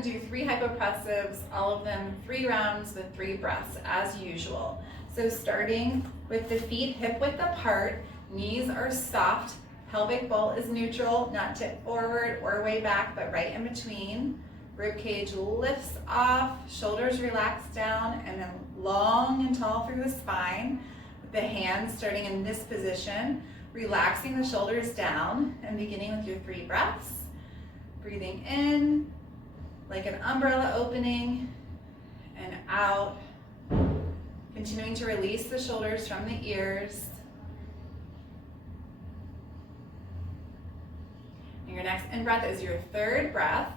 going to do 3 hypopressives, all of them 3 rounds with 3 breaths as usual. So starting with the feet hip width apart, knees are soft, pelvic bowl is neutral, not tip forward or way back, but right in between. Rib cage lifts off, shoulders relax down, and then long and tall through the spine. With the hands starting in this position, relaxing the shoulders down and beginning with your 3 breaths. Breathing in like an umbrella opening and out. Continuing to release the shoulders from the ears. And your next in-breath is your 3rd breath.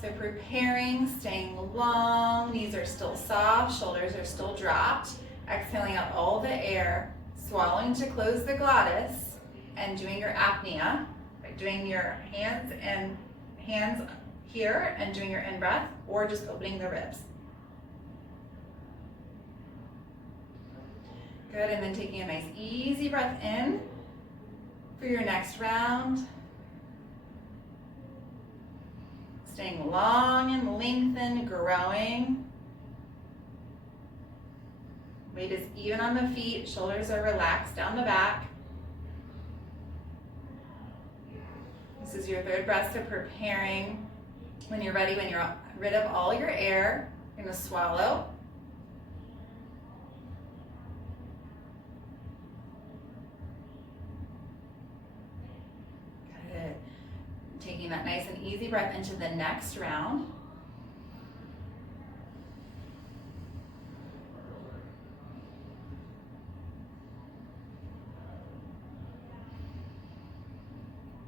So preparing, staying long, knees are still soft, shoulders are still dropped. Exhaling out all the air, swallowing to close the glottis, and doing your apnea by doing your hands here and doing your in-breath, or just opening the ribs. Good, and then taking a nice easy breath in for your next round. Staying long and lengthened, growing. Weight is even on the feet, shoulders are relaxed down the back. This is your 3rd breath, so preparing. When you're ready, when you're rid of all your air, you're going to swallow. Good. Taking that nice and easy breath into the next round.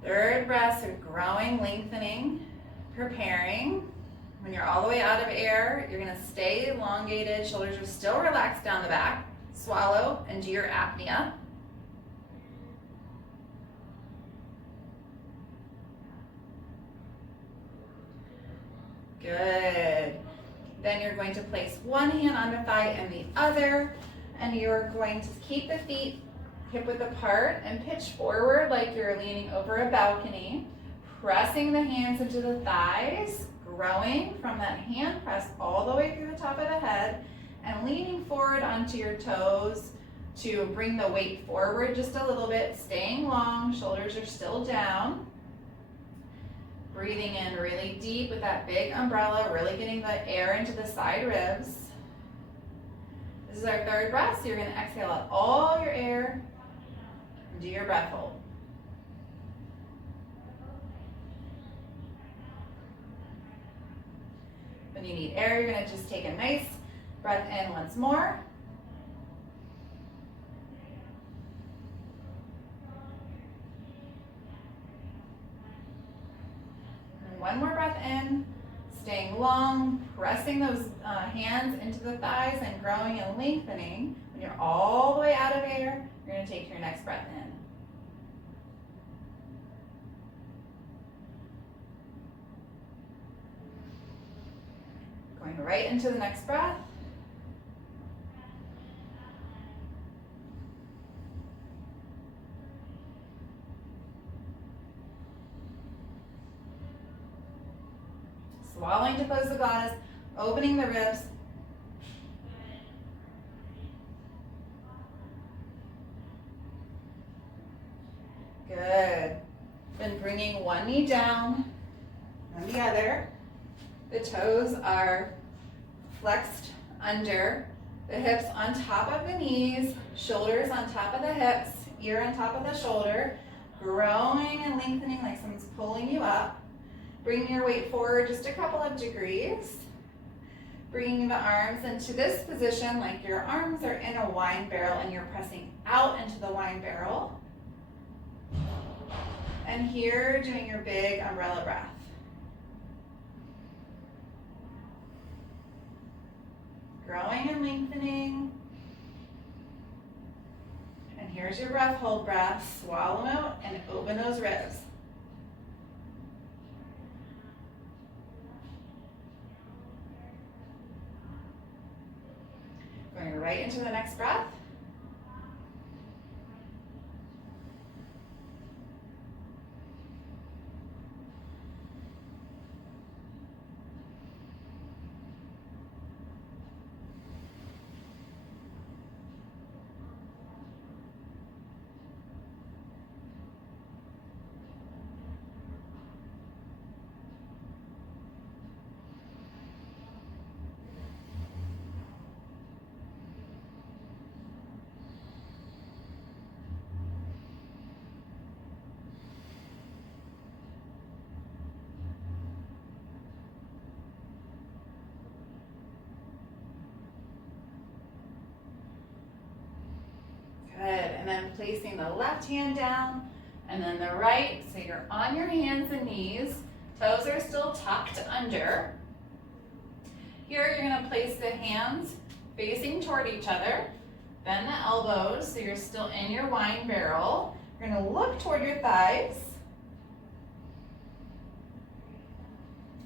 Third breath, so growing, lengthening, preparing. When you're all the way out of air, you're going to stay elongated, shoulders are still relaxed down the back. Swallow and do your apnea. Good. Then you're going to place one hand on the thigh and the other, and you're going to keep the feet hip width apart and pitch forward like you're leaning over a balcony, pressing the hands into the thighs, growing from that hand press all the way through the top of the head, and leaning forward onto your toes to bring the weight forward just a little bit, staying long, shoulders are still down. Breathing in really deep with that big umbrella, really getting the air into the side ribs. This is our 3rd breath, so you're going to exhale out all your air and do your breath hold. When you need air, you're going to just take a nice breath in once more. One more breath in, staying long, pressing those hands into the thighs and growing and lengthening. When you're all the way out of air, you're going to take your next breath in. Going right into the next breath. Swallowing to close the glottis, opening the ribs. Good. Then bringing one knee down and the other. The toes are flexed under, the hips on top of the knees, shoulders on top of the hips, ear on top of the shoulder, growing and lengthening like someone's pulling you up. Bringing your weight forward just a couple of degrees. Bringing the arms into this position like your arms are in a wine barrel and you're pressing out into the wine barrel. And here, doing your big umbrella breath. Growing and lengthening. And here's your breath hold breath. Swallow out and open those ribs. Going right into the next breath. Good, and then placing the left hand down and then the right, so you're on your hands and knees, toes are still tucked under. Here you're gonna place the hands facing toward each other, bend the elbows so you're still in your wine barrel. You're gonna look toward your thighs.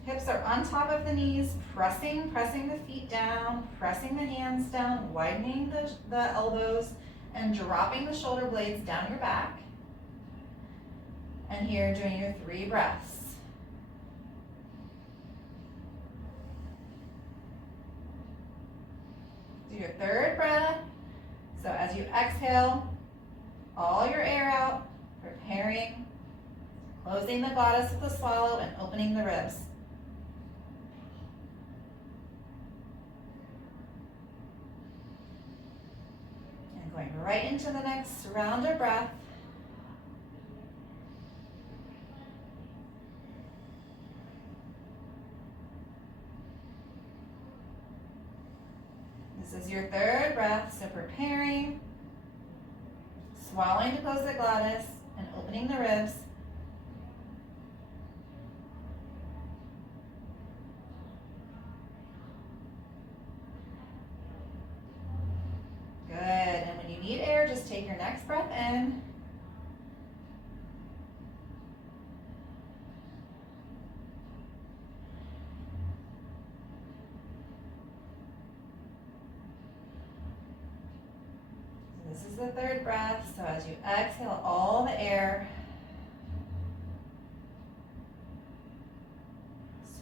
Hips are on top of the knees, pressing the feet down, pressing the hands down, widening the elbows, and dropping the shoulder blades down your back. And here, doing your 3 breaths. Do your 3rd breath. So as you exhale, all your air out, preparing, closing the glottis with the swallow and opening the ribs. And going right into the next round of breath. This is your 3rd breath, so preparing, swallowing to close the glottis and opening the ribs. Good, and when you need air, just take your next breath in. This is the 3rd breath, so as you exhale all the air,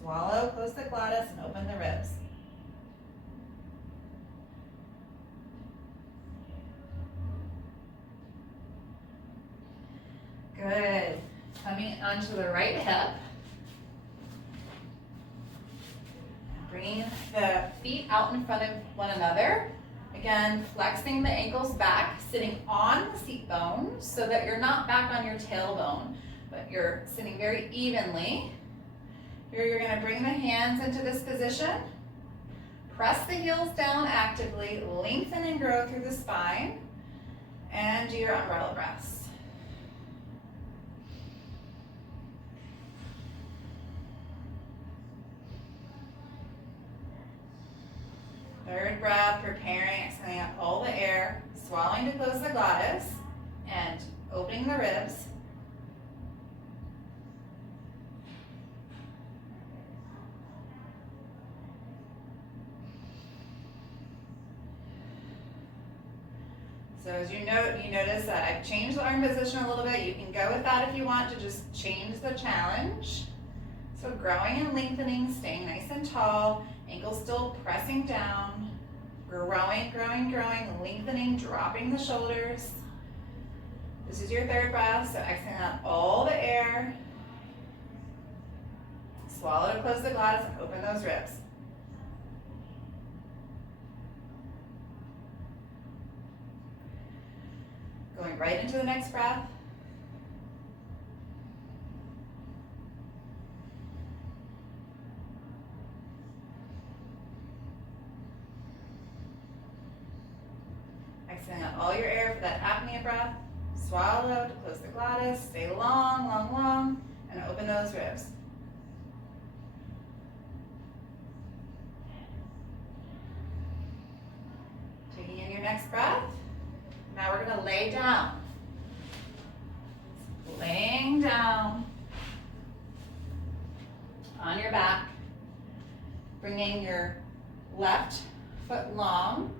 swallow, close the glottis, and open the ribs. Good. Coming onto the right hip. Bringing the feet out in front of one another. Again, flexing the ankles back, sitting on the seat bone so that you're not back on your tailbone, but you're sitting very evenly. Here you're going to bring the hands into this position. Press the heels down actively, lengthen and grow through the spine, and do your umbrella breaths. Third breath, preparing, exhaling out all the air, swallowing to close the glottis, and opening the ribs. So as you notice that I've changed the arm position a little bit. You can go with that if you want to just change the challenge. So growing and lengthening, staying nice and tall, ankles still pressing down, growing, lengthening, dropping the shoulders. This is your 3rd breath, so exhaling out all the air. Swallow to close the glottis and open those ribs. Going right into the next breath. Exhaling out all your air for that apnea breath. Swallow to close the glottis. Stay long, and open those ribs. Taking in your next breath. Now we're going to lay down. Laying down on your back. Bringing your left foot long,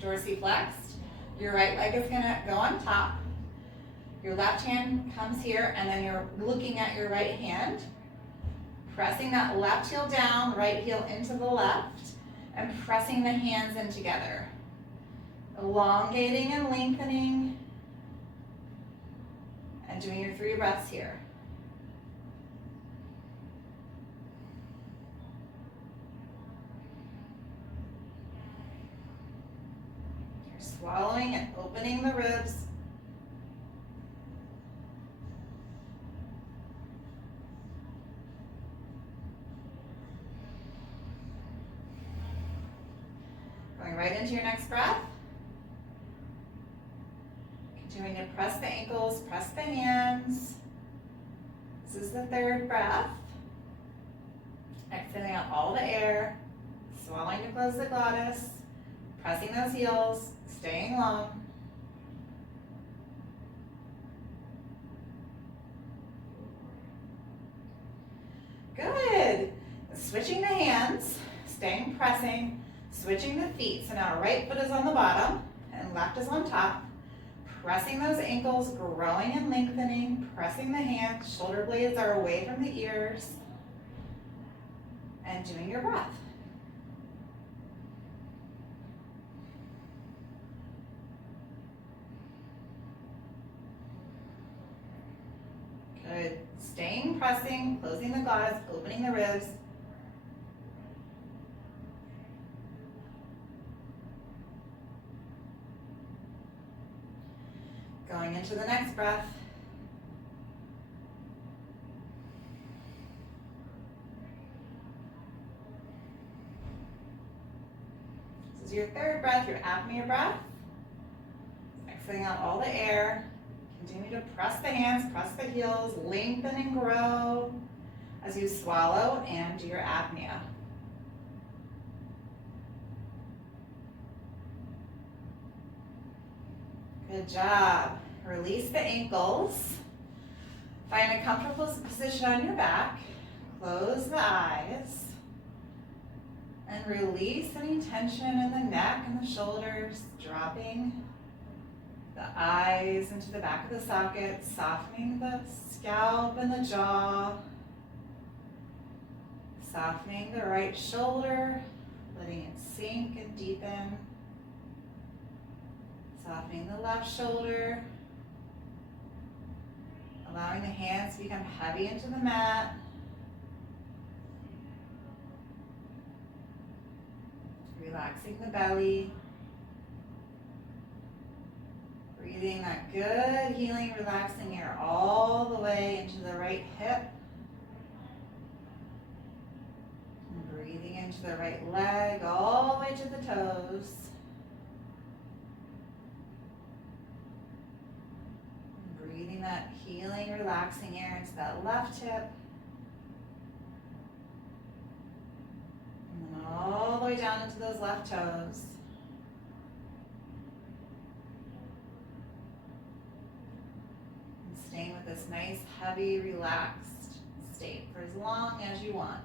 dorsiflexed. Your right leg is going to go on top. Your left hand comes here, and then you're looking at your right hand. Pressing that left heel down, right heel into the left, and pressing the hands in together. Elongating and lengthening, and doing your 3 breaths here. You're swallowing and opening the ribs. Going right into your next breath. Continuing to press the ankles, press the hands. This is the third breath. Exhaling out all the air, swallowing to close the glottis, pressing those heels, staying long. Good. Switching the hands, staying pressing, switching the feet. So now right foot is on the bottom and left is on top. Pressing those ankles, growing and lengthening, pressing the hands, shoulder blades are away from the ears, and doing your breath. Good. Staying pressing, closing the glottis, opening the ribs. Going into the next breath. This is your third breath, your apnea breath. Exhaling out all the air. Continue to press the hands, press the heels, lengthen and grow as you swallow and do your apnea. Good job. Release the ankles. Find a comfortable position on your back. Close the eyes. And release any tension in the neck and the shoulders, dropping the eyes into the back of the socket, softening the scalp and the jaw. Softening the right shoulder, letting it sink and deepen. Softening the left shoulder. Allowing the hands to become heavy into the mat. Relaxing the belly. Breathing that good, healing, relaxing air all the way into the right hip. And breathing into the right leg all the way to the toes. And breathing that healing, relaxing air into that left hip. And then all the way down into those left toes. Staying with this nice, heavy, relaxed state for as long as you want.